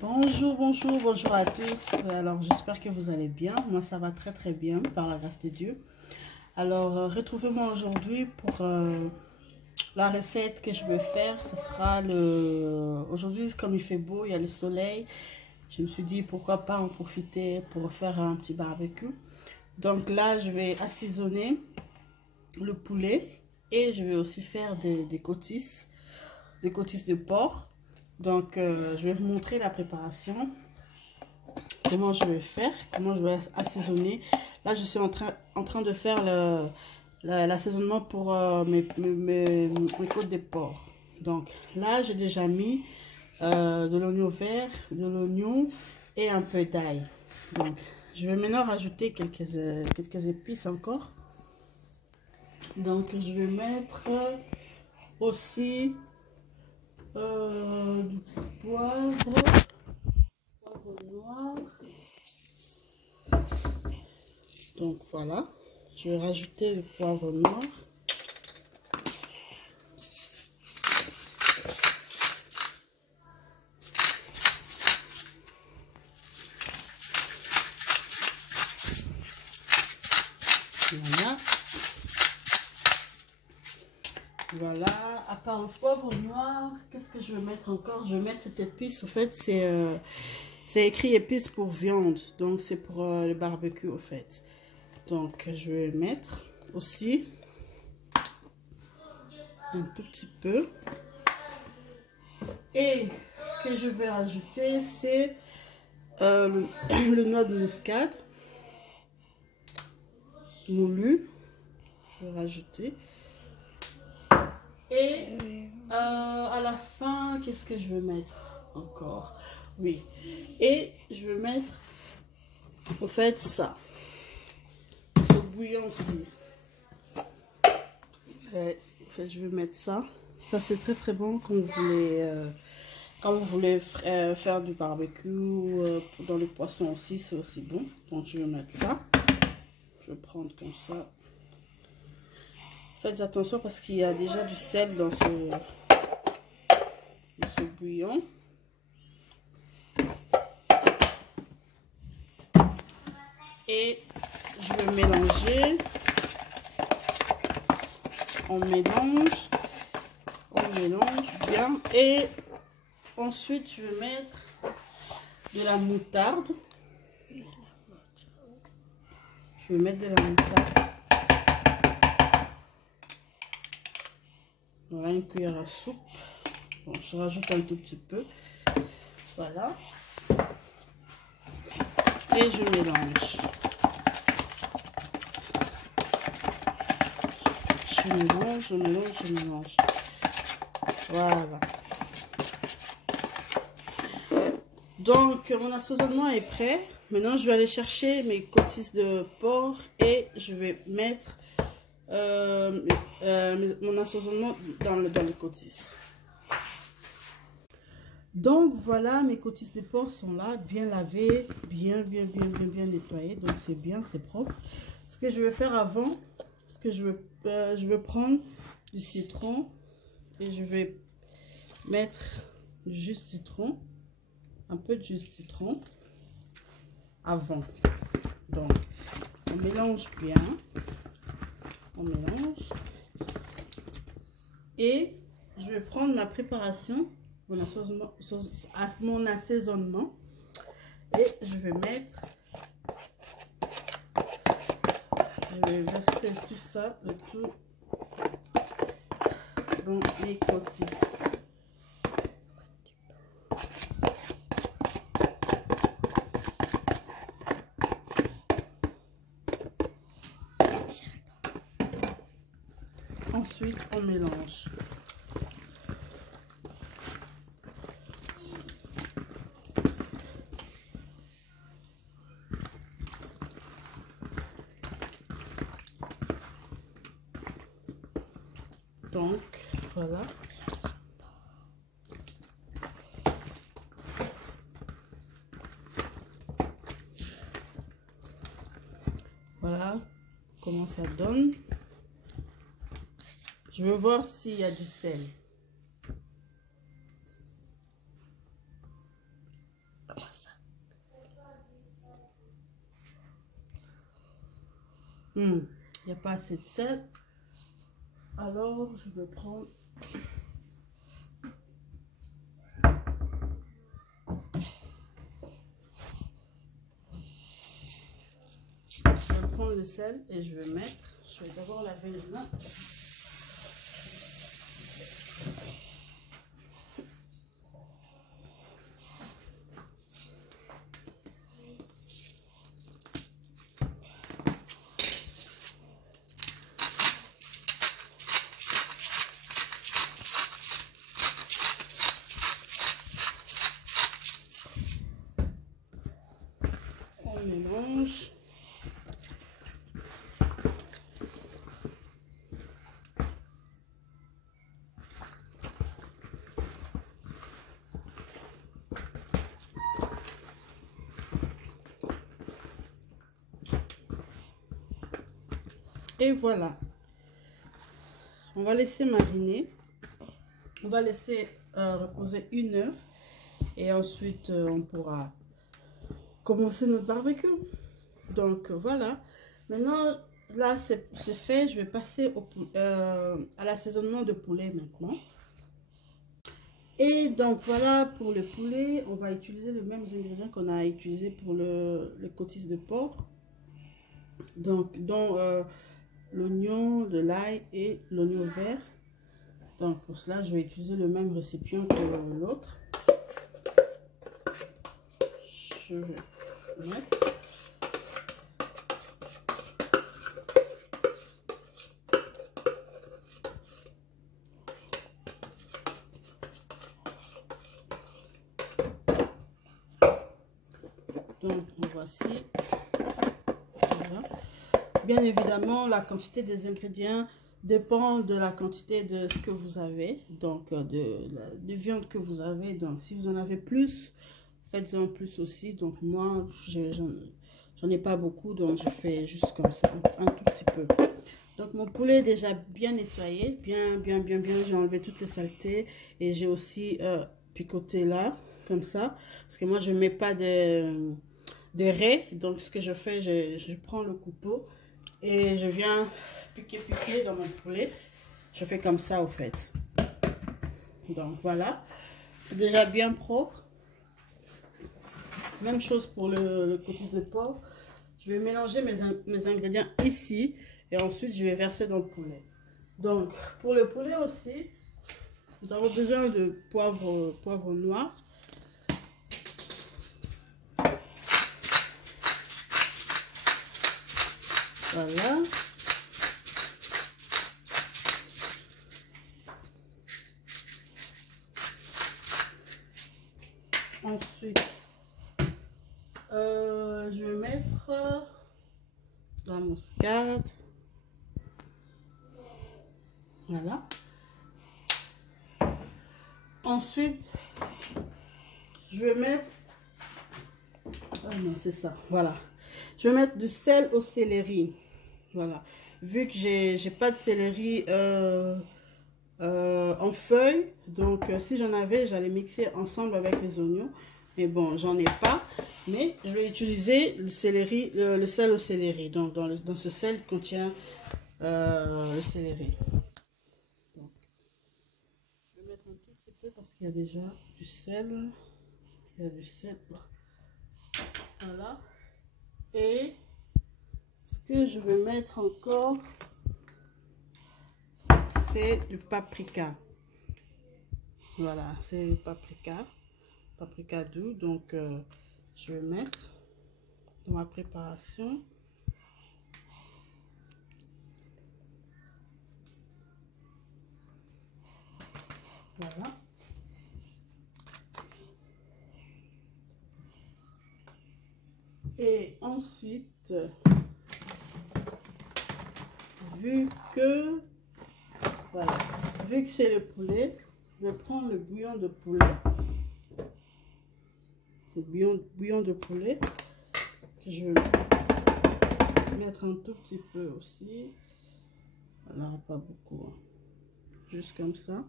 Bonjour, bonjour, bonjour à tous. Alors, j'espère que vous allez bien. Moi, ça va très, très bien, par la grâce de Dieu. Alors, retrouvez-moi aujourd'hui pour la recette que je vais faire. Ce sera le... Aujourd'hui, comme il fait beau, il y a le soleil. Je me suis dit, pourquoi pas en profiter pour faire un petit barbecue. Donc là, je vais assaisonner le poulet et je vais aussi faire des côtisses de porc. Donc, je vais vous montrer la préparation, comment je vais faire, comment je vais assaisonner. Là, je suis en train de faire l'assaisonnement pour mes côtes de porc. Donc, là, j'ai déjà mis de l'oignon vert, de l'oignon et un peu d'ail. Donc, je vais maintenant rajouter quelques épices encore. Donc, je vais mettre aussi du poivre noir. Donc voilà, je vais rajouter le poivre noir. Voilà. Voilà, à part le poivre noir, qu'est-ce que je vais mettre encore? Je vais mettre cette épice, en fait, c'est écrit épice pour viande, donc c'est pour le barbecue, en fait. Donc, je vais mettre aussi un tout petit peu. Et ce que je vais rajouter, c'est le noix de muscade moulu. Je vais rajouter. Et à la fin, qu'est-ce que je vais mettre encore? Oui. Et je vais mettre, au fait, ça. Ce bouillon-ci. En fait, je vais mettre ça. Ça, c'est très très bon quand vous voulez faire du barbecue. Dans le poisson aussi, c'est aussi bon. Donc, je vais mettre ça. Je vais prendre comme ça. Faites attention parce qu'il y a déjà du sel dans ce bouillon. Et je vais mélanger. On mélange bien. Et ensuite, je vais mettre de la moutarde. Je vais mettre de la moutarde. Voilà, une cuillère à soupe. Bon, je rajoute un tout petit peu. Voilà. Et je mélange. Je mélange. Voilà. Donc, mon assaisonnement est prêt. Maintenant, je vais aller chercher mes côtisses de porc et je vais mettre mon assaisonnement dans le côtisses. Donc voilà, mes côtisses de porc sont là, bien lavées, bien nettoyées. Donc c'est bien, c'est propre. Ce que je vais faire avant, je vais prendre du citron et je vais mettre du jus de citron, un peu de jus de citron avant. Donc on mélange bien. On mélange et je vais prendre ma préparation, mon assaisonnement et je vais verser tout ça, le tout dans les côtisses. Ensuite, on mélange. Donc, voilà. Voilà comment ça donne. Je veux voir s'il y a du sel. il n'y a pas assez de sel. Alors, je vais prendre... Je vais prendre le sel et je vais mettre... Je vais d'abord laver les mains. On mélange. Et voilà, on va laisser mariner, on va laisser reposer 1 heure et ensuite on pourra commencer notre barbecue. Donc voilà, maintenant là c'est fait, je vais passer à l'assaisonnement de poulet maintenant. Et donc voilà, pour le poulet, on va utiliser les mêmes ingrédients qu'on a utilisé pour le côtis de porc. Donc l'oignon, de l'ail et l'oignon vert. Donc pour cela, je vais utiliser le même récipient que l'autre. Je vais mettre. Donc voici. Voilà. Bien évidemment, la quantité des ingrédients dépend de la quantité de ce que vous avez, donc de viande que vous avez. Donc si vous en avez plus, faites-en plus aussi. Donc moi, j'en ai pas beaucoup, donc je fais juste comme ça, un tout petit peu. Donc mon poulet est déjà bien nettoyé, bien. J'ai enlevé toutes les saletés et j'ai aussi picoté là, comme ça. Parce que moi, je ne mets pas de raie. Donc ce que je fais, je prends le couteau et je viens piquer dans mon poulet. Je fais comme ça au fait. Donc voilà, c'est déjà bien propre. Même chose pour le côtis de porc. Je vais mélanger mes ingrédients ici et ensuite je vais verser dans le poulet. Donc pour le poulet aussi, nous avons besoin de poivre noir. Voilà. Ensuite, je vais mettre la muscade. Voilà. Ensuite, je vais mettre... Oh non, c'est ça. Voilà. Je vais mettre du sel au céleri. Voilà. Vu que j'ai pas de céleri en feuilles, donc si j'en avais, j'allais mixer ensemble avec les oignons. Mais bon, j'en ai pas. Mais je vais utiliser le céleri, le sel au céleri. Donc dans ce sel contient le céleri. Donc, je vais mettre un tout petit peu parce qu'il y a déjà du sel. Il y a du sel. Voilà. Et ce que je vais mettre encore, c'est du paprika. Voilà, c'est paprika doux. Donc je vais mettre dans ma préparation. Voilà. Et ensuite, vu que c'est le poulet, je vais prendre le bouillon de poulet. Le bouillon de poulet que je vais mettre un tout petit peu aussi. Voilà, pas beaucoup, hein. Juste comme ça.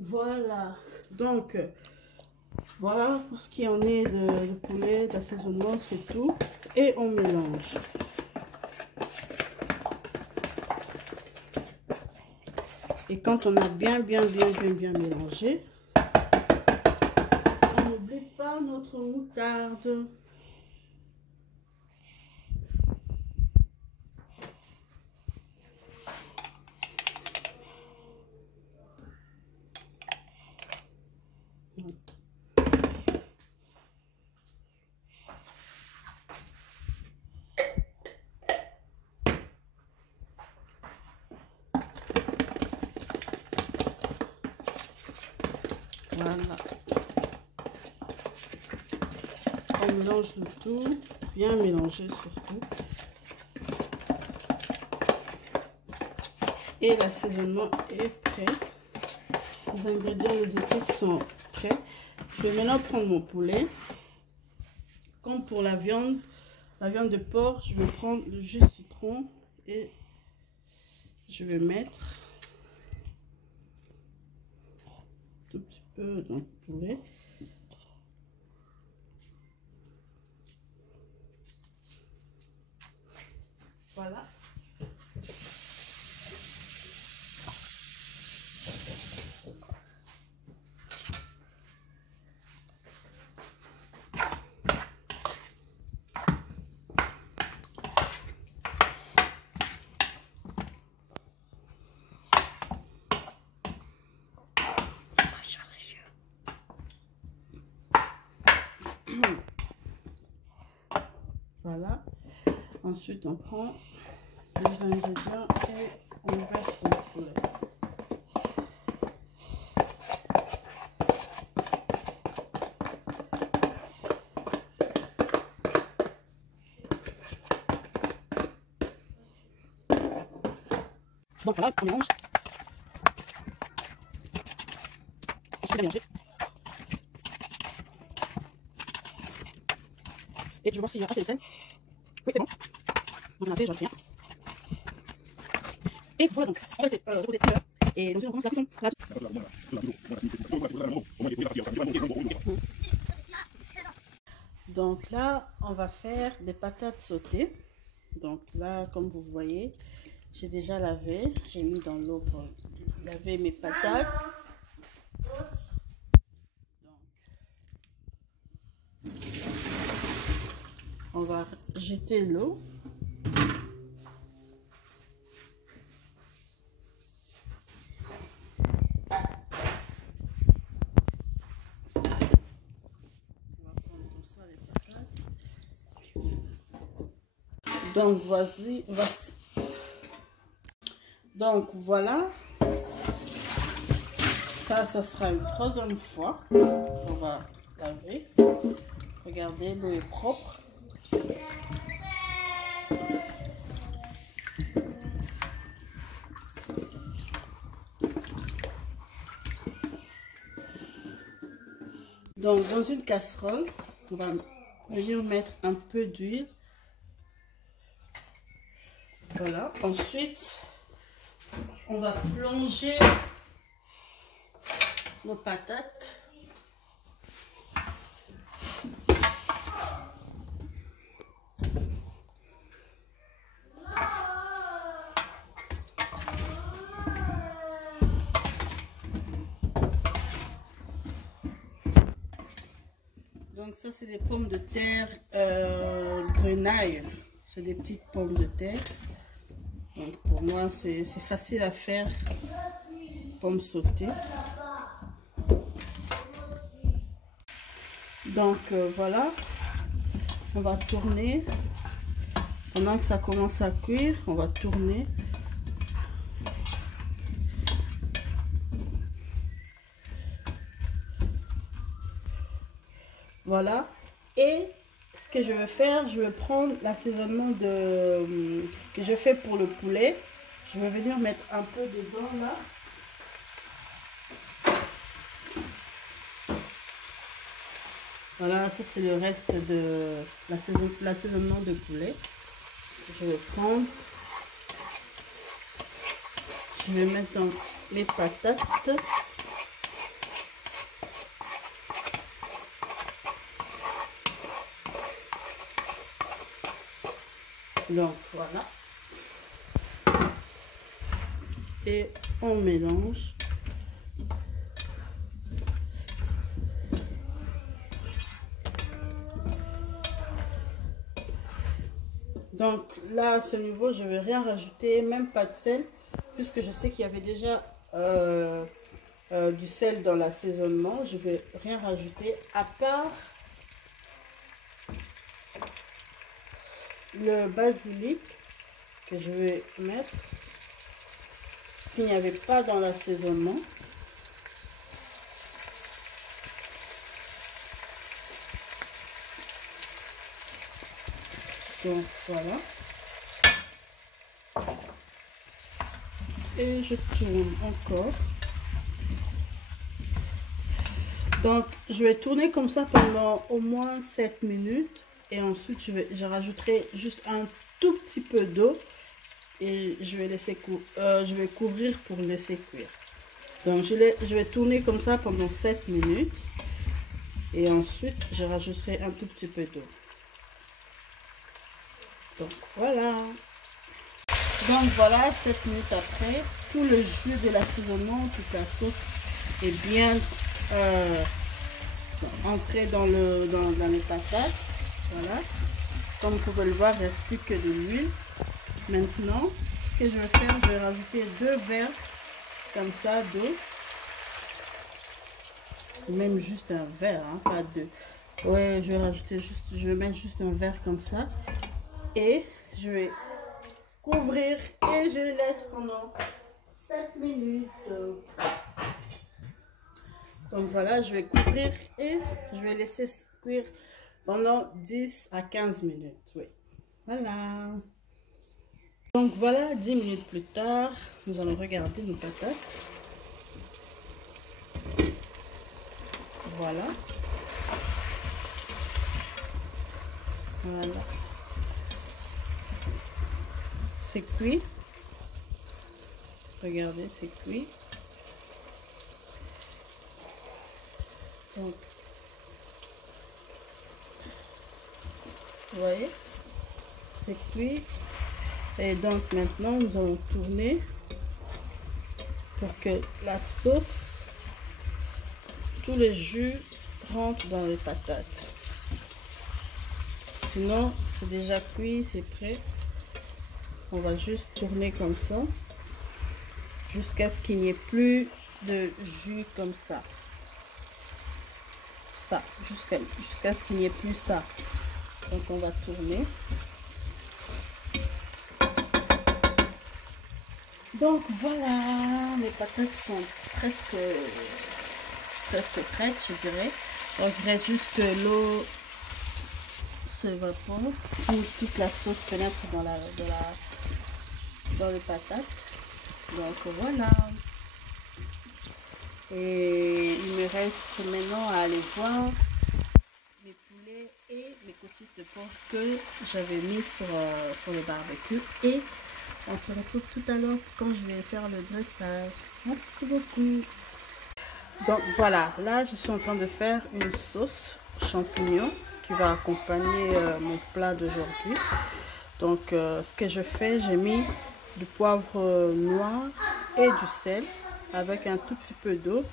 Voilà, donc Voilà pour ce qui en est de poulet, d'assaisonnement, c'est tout. Et on mélange. Et quand on a bien mélangé, on n'oublie pas notre moutarde. Voilà. On mélange le tout, bien mélanger surtout. Et l'assaisonnement est prêt. Les ingrédients, les épices sont prêts. Je vais maintenant prendre mon poulet. Comme pour la viande de porc, je vais prendre le jus de citron et je vais mettre un tout petit peu dans le poulet. Voilà. Voilà. Ensuite, on prend les ingrédients et on verse dans le poulet. Donc voilà, on mélange. Ensuite, on mélange. Et je vais voir s'il y a assez de sel. Oui, c'est bon. Donc on a fait, j'en ai rien. Et voilà donc, on va laisser reposer une heure. Et donc on commence la cuisson. Donc là, on va faire des patates sautées. Donc là, comme vous voyez, j'ai déjà lavé. J'ai mis dans l'eau pour laver mes patates. On va jeter l'eau. Donc voici, donc voilà, ça sera une troisième fois. On va laver. Regardez, l'eau est propre. Donc dans une casserole, on va venir mettre un peu d'huile. Voilà. Ensuite, on va plonger nos patates. Donc ça, c'est des pommes de terre grenaille. C'est des petites pommes de terre. Donc pour moi, c'est facile à faire, pommes sautées. Donc voilà, on va tourner. Pendant que ça commence à cuire, on va tourner. Voilà. Et ce que je vais faire, je vais prendre l'assaisonnement que je fais pour le poulet. Je vais venir mettre un peu dedans là. Voilà, ça c'est le reste de l'assaisonnement de poulet. Je vais prendre. Je vais mettre dans les patates. Donc voilà. Et on mélange. Donc là, à ce niveau, je ne vais rien rajouter, même pas de sel, puisque je sais qu'il y avait déjà du sel dans l'assaisonnement. Je ne vais rien rajouter, à part le basilic que je vais mettre, qu'il n'y avait pas dans l'assaisonnement. Donc voilà. Et je tourne encore. Donc je vais tourner comme ça pendant au moins 7 minutes. Et ensuite je rajouterai juste un tout petit peu d'eau. Et je vais laisser je vais couvrir pour laisser cuire. Donc je vais tourner comme ça pendant 7 minutes. Et ensuite je rajouterai un tout petit peu d'eau. Donc voilà. Donc voilà, 7 minutes après, tout le jus de l'assaisonnement, toute la sauce est bien entrée dans les patates. Voilà. Comme vous pouvez le voir, il ne reste plus que de l'huile. Maintenant, ce que je vais faire, je vais rajouter 2 verres comme ça d'eau. Même juste un verre, hein, pas 2. Ouais, je vais mettre juste un verre comme ça. Et je vais couvrir et je laisse pendant 7 minutes. Donc voilà, je vais couvrir et je vais laisser cuire pendant 10 à 15 minutes. Oui, voilà. Donc voilà, 10 minutes plus tard, nous allons regarder nos patates. Voilà. Voilà. C'est cuit. Regardez, c'est cuit. Donc, vous voyez, c'est cuit. Et donc maintenant, nous allons tourner pour que la sauce, tout le jus rentre dans les patates. Sinon, c'est déjà cuit, c'est prêt. On va juste tourner comme ça jusqu'à ce qu'il n'y ait plus de jus comme ça. Ça, jusqu'à ce qu'il n'y ait plus ça. Donc on va tourner. Donc voilà, les patates sont presque prêtes, je dirais. Donc il reste juste que l'eau s'évapore pour toute la sauce pénètre dans les patates. Donc voilà. Et il me reste maintenant à aller voir les poulets et les côtisses de porc que j'avais mis sur le barbecue. Et on se retrouve tout à l'heure quand je vais faire le dressage. Merci beaucoup. Donc voilà, là je suis en train de faire une sauce champignon qui va accompagner mon plat d'aujourd'hui. Donc ce que je fais, j'ai mis du poivre noir et du sel avec un tout petit peu d'eau.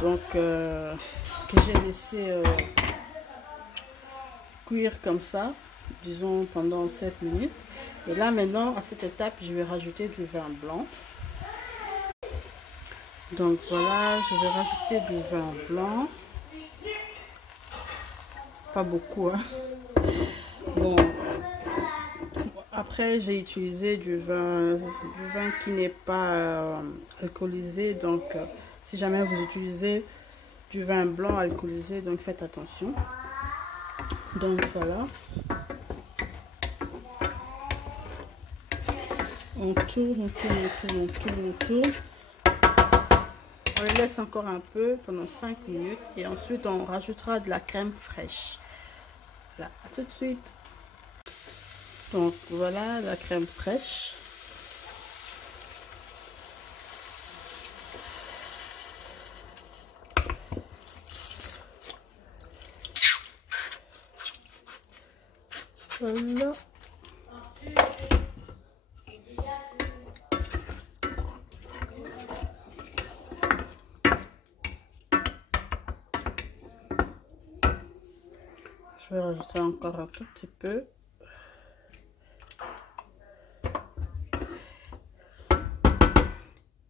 Donc que j'ai laissé cuire comme ça, disons pendant 7 minutes. Et là maintenant, à cette étape, je vais rajouter du vin blanc. Donc voilà, je vais rajouter du vin blanc. Pas beaucoup, hein. Bon, après j'ai utilisé du vin qui n'est pas alcoolisé. Donc si jamais vous utilisez du vin blanc alcoolisé, donc faites attention. Donc voilà. On tourne, on tourne, on tourne, on tourne, on tourne. On le laisse encore un peu pendant 5 minutes et ensuite on rajoutera de la crème fraîche. Là, à tout de suite. Donc voilà la crème fraîche. Voilà. Je vais rajouter encore un tout petit peu.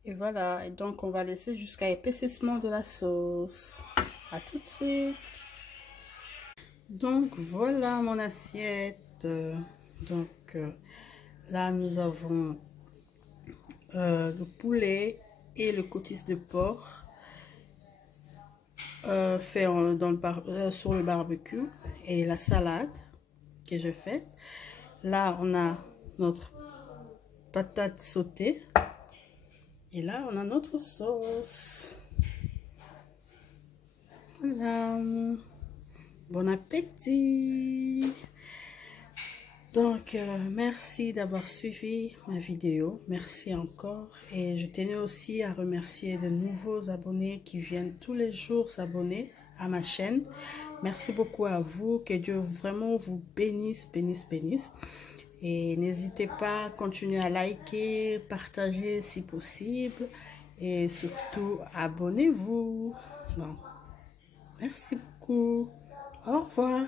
Et voilà, et donc on va laisser jusqu'à épaississement de la sauce. À tout de suite. Donc voilà mon assiette. Là nous avons le poulet et le côtis de porc fait sur le barbecue et la salade que j'ai faite. Là on a notre patate sautée. Et là, on a notre sauce. Voilà. Bon appétit. Donc, merci d'avoir suivi ma vidéo. Merci encore. Et je tenais aussi à remercier de nouveaux abonnés qui viennent tous les jours s'abonner à ma chaîne. Merci beaucoup à vous. Que Dieu vraiment vous bénisse, bénisse, bénisse. Et n'hésitez pas à continuer à liker, partager si possible. Et surtout, abonnez-vous. Bon, merci beaucoup. Au revoir.